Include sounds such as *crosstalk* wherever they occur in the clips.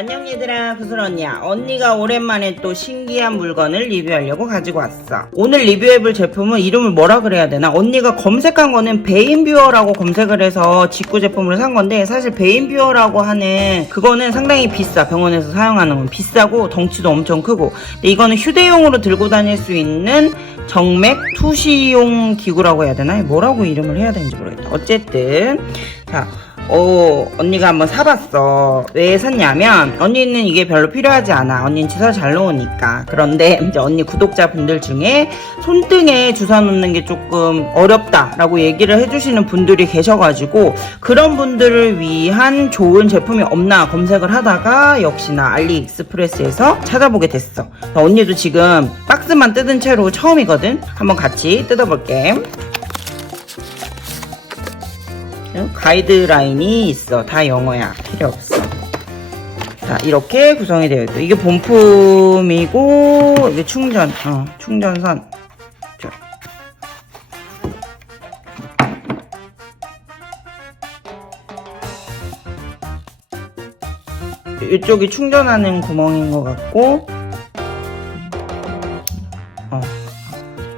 안녕 얘들아. 구슬 언니야. 언니가 오랜만에 또 신기한 물건을 리뷰하려고 가지고 왔어. 오늘 리뷰해볼 제품은 이름을 뭐라 그래야 되나? 언니가 검색한 거는 베인뷰어라고 검색을 해서 직구 제품으로 산 건데 사실 베인뷰어라고 하는 그거는 상당히 비싸. 병원에서 사용하는 건 비싸고 덩치도 엄청 크고. 근데 이거는 휴대용으로 들고 다닐 수 있는 정맥 투시용 기구라고 해야 되나? 뭐라고 이름을 해야 되는지 모르겠다. 어쨌든 자 어, 언니가 한번 사봤어. 왜 샀냐면, 언니는 이게 별로 필요하지 않아. 언니는 주사 잘 놓으니까. 그런데, *laughs* 이제 언니 구독자분들 중에 손등에 주사 놓는 게 조금 어렵다 라고 얘기를 해주시는 분들이 계셔가지고, 그런 분들을 위한 좋은 제품이 없나 검색을 하다가, 역시나 알리익스프레스에서 찾아보게 됐어. 언니도 지금 박스만 뜯은 채로 처음이거든? 한번 같이 뜯어볼게. 가이드라인이 있어. 다 영어야. 필요 없어. 자, 이렇게 구성이 되어 있고. 이게 본품이고, 이게 충전, 어, 충전선. 자. 이쪽이 충전하는 구멍인 것 같고, 어.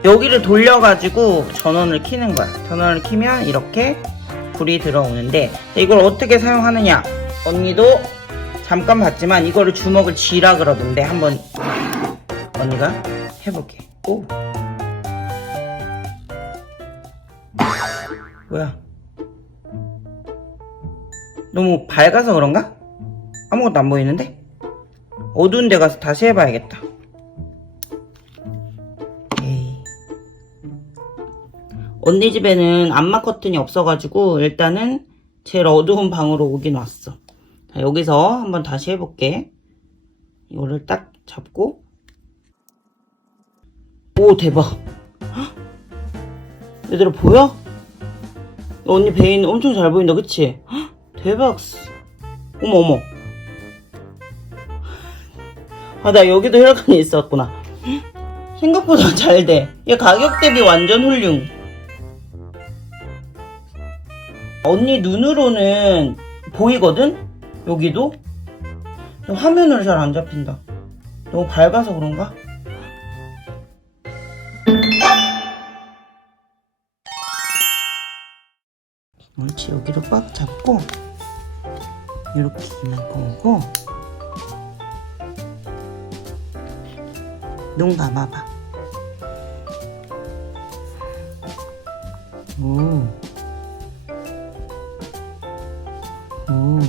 여기를 돌려가지고 전원을 켜는 거야. 전원을 켜면 이렇게 불이 들어오는데 이걸 어떻게 사용하느냐? 언니도 잠깐 봤지만 이거를 주먹을 쥐라 그러던데 한번 언니가 해볼게. 오. 뭐야? 너무 밝아서 그런가? 아무것도 안 보이는데? 어두운 데 가서 다시 해봐야겠다 언니 집에는 암막 커튼이 없어가지고 일단은 제일 어두운 방으로 오긴 왔어. 자, 여기서 한번 다시 해볼게. 이거를 딱 잡고 오 대박. 헉! 얘들아 보여? 언니 베인 엄청 잘 보인다 그치? 헉! 대박. 어머 어머. 아 나 여기도 혈관이 있었구나. 헉! 생각보다 잘 돼. 얘 가격 대비 완전 훌륭. 언니 눈으로는 보이거든? 여기도? 화면으로 잘 안 잡힌다. 너무 밝아서 그런가? 옳지, 여기로 꽉 잡고, 이렇게 이만큼 오고, 눈 감아봐. 오. 오.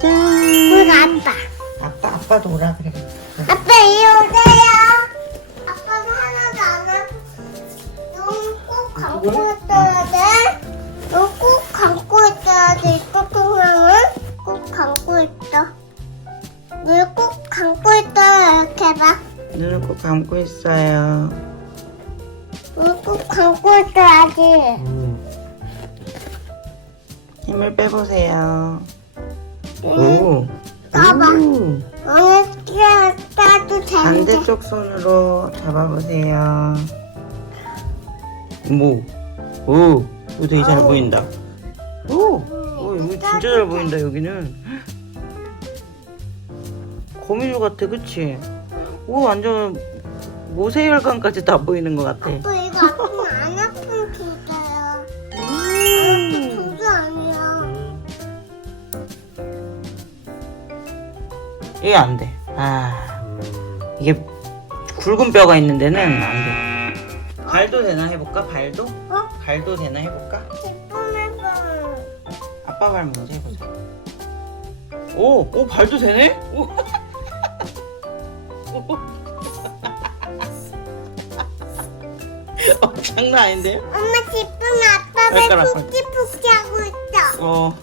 짠. 문 아빠. 아빠, 아빠도 오라 그래. 아빠 이리 오세요. 아빠는 하나도 안 와. 넌꼭 감고 있어야 돼. 넌꼭 감고 있어야 돼. 이거 통장을 꼭 감고 있어. 눈 꼭 감고 있어요. 이렇게 봐. 눈을 꼭 감고 있어요. 눈꼭 감고 있어야지. 힘을 빼보세요. 응. 오. 봐봐. 따도 되는데. 반대쪽 손으로 잡아보세요. 뭐? 오. 오, 되게 잘 아우. 보인다. 오. 오, 여기 진짜 잘 보인다, 여기는. 거미줄 같아, 그치? 오, 완전 모세혈관까지 다 보이는 것 같아. 아빠 이거 아프면 안 아픈. 안 아픈 주제 아니야. 이게 안 돼. 아, 이게 굵은 뼈가 있는 데는 안 돼. 발도 되나 해볼까? 발도? 어? 발도 되나 해볼까? 아빠 발 먼저 해보자. 오, 오 발도 되네? 오. *laughs* 어, 장난 아닌데? 엄마 기쁨 아빠 왜 푹지푹지 하고 있어. 어.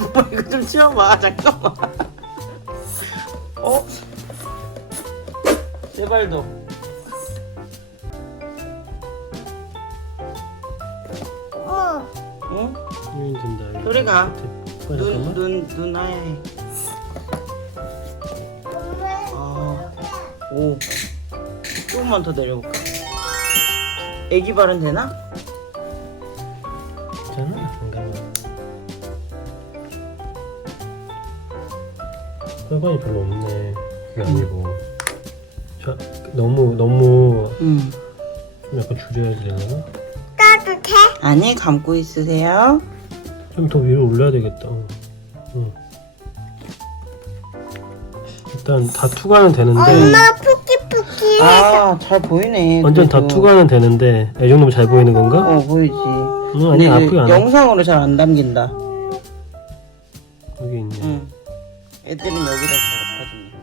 엄마 *laughs* 이거 좀 치워봐. 잠깐만. 어? 내 발도. 어. 응? 응 된다. 소리 가. 눈, 눈, 눈, 눈 아야 해. 엄마. 아, 오. 조금만 더 내려볼까? 애기 발은 되나? 있잖아. 잠깐만. 혈관이 별로 없네. 그게 아니고. 자, 너무 너무 응. 좀 약간 줄여야 되나? 따도 돼? 아니 감고 있으세요. 좀 더 위로 올려야 되겠다. 응. 일단 다 투과는 되는데 엄마 아 잘 보이네. 완전 다 그래도. 투과는 되는데 이 정도면 잘 보이는 건가? 어 보이지. 응, 아니 근데 아프게 안 해. 영상으로 잘 안 담긴다. 여기 있네. 응. 애들은 여기다 잘 아파진다.